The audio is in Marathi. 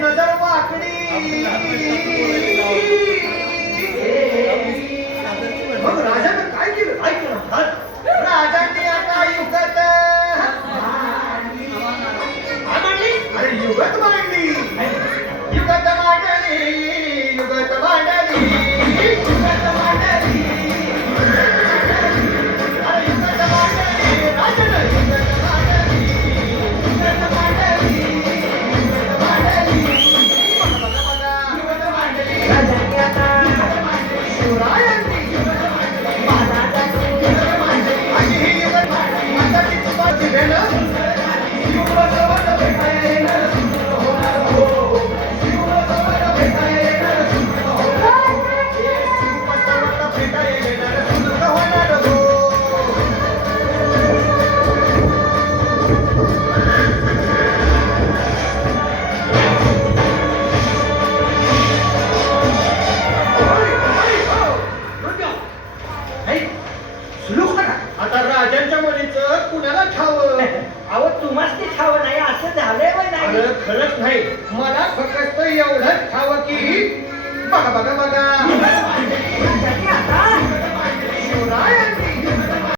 नजर वाकडी मग राजानं काय केलं राजांनी आता युगत अरे युगत मांडली युगत मांडली युगत मांडली युगत मांडली अरे युगत मांडली राजानं युगत मांडली युगत मांडली आता राजांच्या मुलीचं कुणाला ठावं अहो तुम्हाला ते ठावं नाही असं झालंय व नाही खरंच नाही मला फक्त एवढंच ठावं की बघा बघा बघा